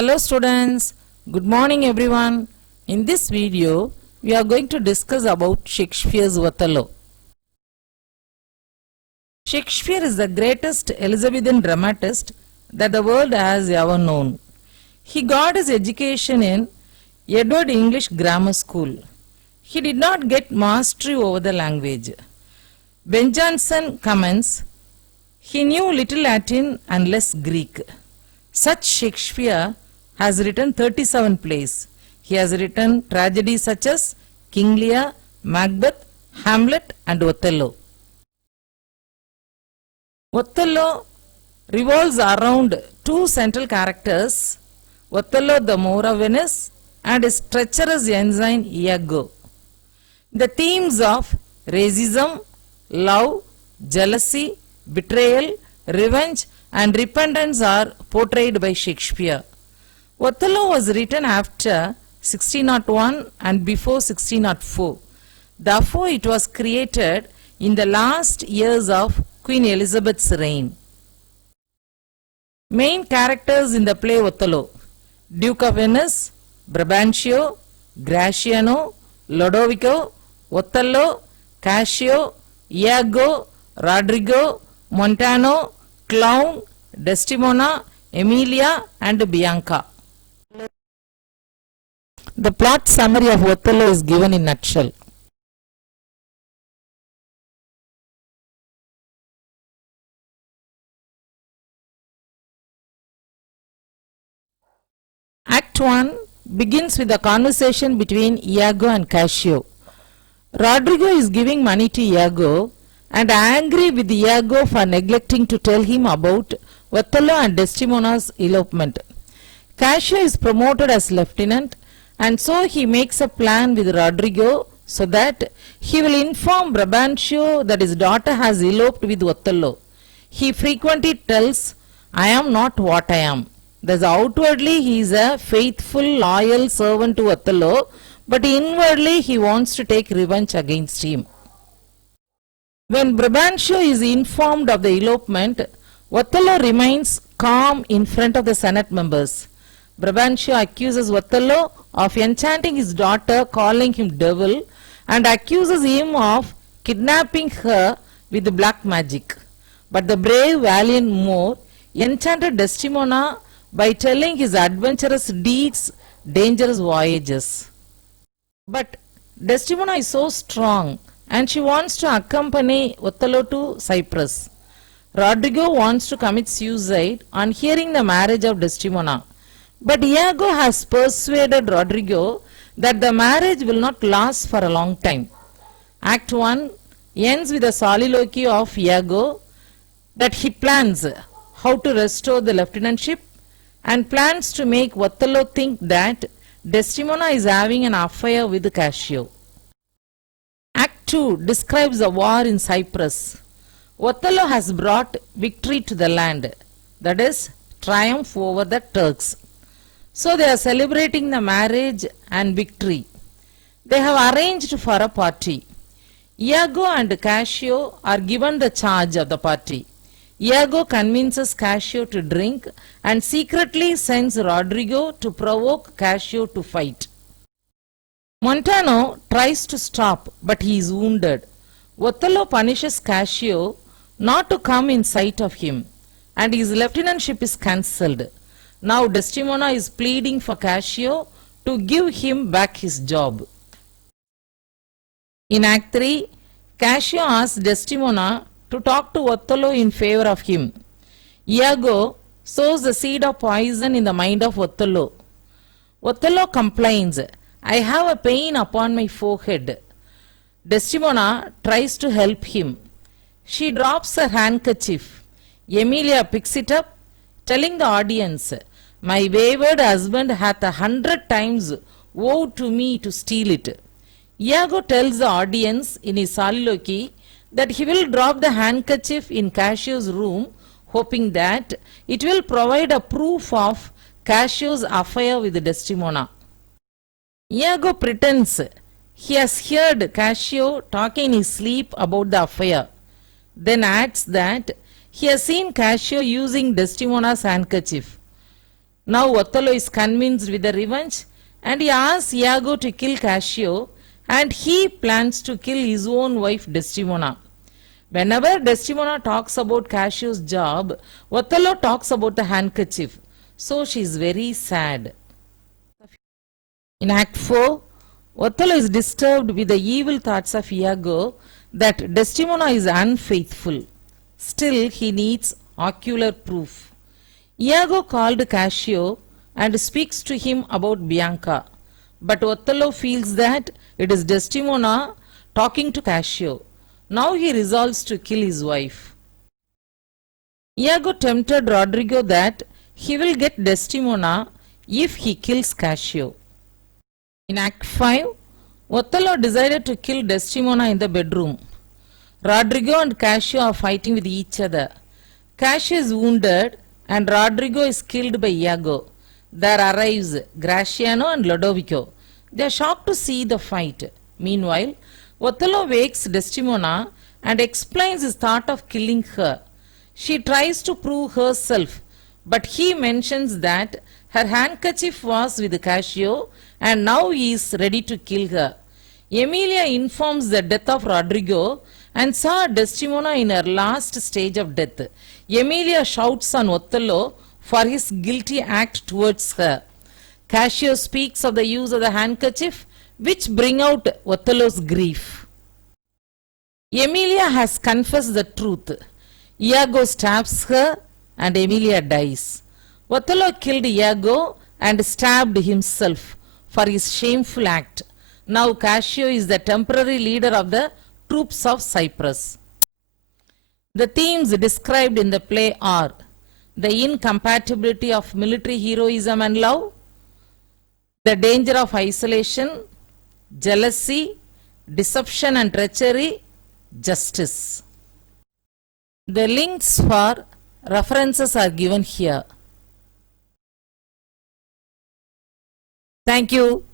Hello students, good morning everyone. In this video, we are going to discuss about Shakespeare's Othello. Shakespeare is the greatest Elizabethan dramatist that the world has ever known. He got his education in Edward English Grammar School. He did not get mastery over the language. Ben Jonson comments, he knew little Latin and less Greek. Such Shakespeare has written 37 plays. He has written tragedies such as King Lear, Macbeth, Hamlet and Othello. Othello revolves around two central characters, Othello the Moor of Venice and his treacherous ensign Iago. The themes of racism, love, jealousy, betrayal, revenge and repentance are portrayed by Shakespeare. Othello was written after 1601 and before 1604. Therefore, it was created in the last years of Queen Elizabeth's reign. Main characters in the play Othello: Duke of Venice, Brabantio, Gratiano, Lodovico, Othello, Cassio, Iago, Rodrigo, Montano, Clown, Desdemona, Emilia and Bianca. The plot summary of Othello is given in nutshell. Act 1 begins with a conversation between Iago and Cassio. Rodrigo is giving money to Iago and angry with Iago for neglecting to tell him about Othello and Desdemona's elopement. Cassio is promoted as lieutenant and so he makes a plan with Rodrigo so that he will inform Brabantio that his daughter has eloped with Othello. He frequently tells, I am not what I am. Thus outwardly he is a faithful, loyal servant to Othello, but inwardly he wants to take revenge against him. When Brabantio is informed of the elopement, Othello remains calm in front of the Senate members. Brabantio accuses Othello of enchanting his daughter, calling him devil, and accuses him of kidnapping her with black magic. But the brave, valiant Moor enchanted Desdemona by telling his adventurous deeds, dangerous voyages. But Desdemona is so strong and she wants to accompany Othello to Cyprus. Rodrigo wants to commit suicide on hearing the marriage of Desdemona. But Iago has persuaded Rodrigo that the marriage will not last for a long time. Act 1 ends with a soliloquy of Iago that he plans how to restore the lieutenantship and plans to make Othello think that Desdemona is having an affair with Cassio. Act 2 describes a war in Cyprus. Othello has brought victory to the land, that is, triumph over the Turks. So they are celebrating the marriage and victory. They have arranged for a party. Iago and Cassio are given the charge of the party. Iago convinces Cassio to drink and secretly sends Rodrigo to provoke Cassio to fight. Montano tries to stop, but he is wounded. Othello punishes Cassio not to come in sight of him, and his lieutenantship is cancelled. Now Desdemona is pleading for Cassio to give him back his job. In Act 3, Cassio asks Desdemona to talk to Othello in favor of him. Iago sows the seed of poison in the mind of Othello. Othello complains, I have a pain upon my forehead. Desdemona tries to help him. She drops her handkerchief. Emilia picks it up, telling the audience, my wayward husband hath 100 times vowed to me to steal it. Iago tells the audience in his soliloquy that he will drop the handkerchief in Cassio's room, hoping that it will provide a proof of Cassio's affair with Desdemona. Iago pretends he has heard Cassio talking in his sleep about the affair, then adds that he has seen Cassio using Desdemona's handkerchief. Now Othello is convinced with the revenge and he asks Iago to kill Cassio, and he plans to kill his own wife Desdemona. Whenever Desdemona talks about Cassio's job, Othello talks about the handkerchief. So she is very sad. In Act 4, Othello is disturbed with the evil thoughts of Iago that Desdemona is unfaithful. Still, he needs ocular proof. Iago called Cassio and speaks to him about Bianca, but Othello feels that it is Desdemona talking to Cassio. Now he resolves to kill his wife. Iago tempted Rodrigo that he will get Desdemona if he kills Cassio. In Act 5, Othello decided to kill Desdemona in the bedroom. Rodrigo and Cassio are fighting with each other. Cassio is wounded and Rodrigo is killed by Iago. There arrives Gratiano and Lodovico. They are shocked to see the fight. Meanwhile, Othello wakes Desdemona and explains his thought of killing her. She tries to prove herself, but he mentions that her handkerchief was with Cassio and now he is ready to kill her. Emilia informs the death of Rodrigo and saw Desdemona in her last stage of death. Emilia shouts on Othello for his guilty act towards her. Cassio speaks of the use of the handkerchief, which bring out Othello's grief. Emilia has confessed the truth. Iago stabs her and Emilia dies. Othello killed Iago and stabbed himself for his shameful act. Now Cassio is the temporary leader of the troops of Cyprus. The themes described in the play are the incompatibility of military heroism and love, the danger of isolation, jealousy, deception and treachery, justice. The links for references are given here. Thank you.